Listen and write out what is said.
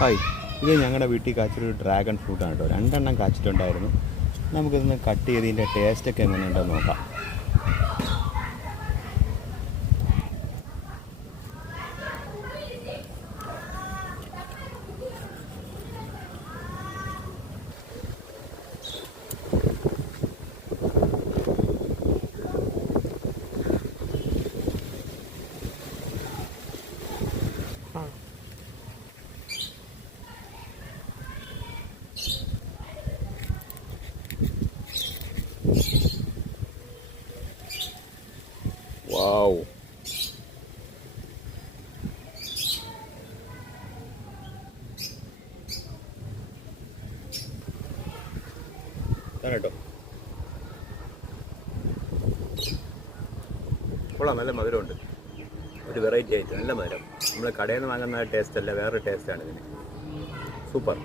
Hi, ഇത് ഞങ്ങളുടെ വീട്ടിൽ കാച്ചൊരു ഡ്രാഗൺ ഫ്രൂട്ടാണ് കേട്ടോ. 2 എണ്ണം കാച്ചിട്ടുണ്ടായിരുന്നു. നമുക്കിതൊന്ന് കട്ട് ചെയ്ത് ഇതിൻ്റെ ടേസ്റ്റൊക്കെ എങ്ങനെയുണ്ടെന്ന് നോക്കാം. വാവ്, കേട്ടോ കൊള്ളാം. നല്ല മധുരമുണ്ട്. ഒരു വെറൈറ്റി ആയിട്ട് നല്ല മധുരം. നമ്മൾ കടയിൽ നിന്ന് വാങ്ങുന്ന ടേസ്റ്റ് അല്ല, വേറൊരു ടേസ്റ്റാണ് ഇതിന്. സൂപ്പർ.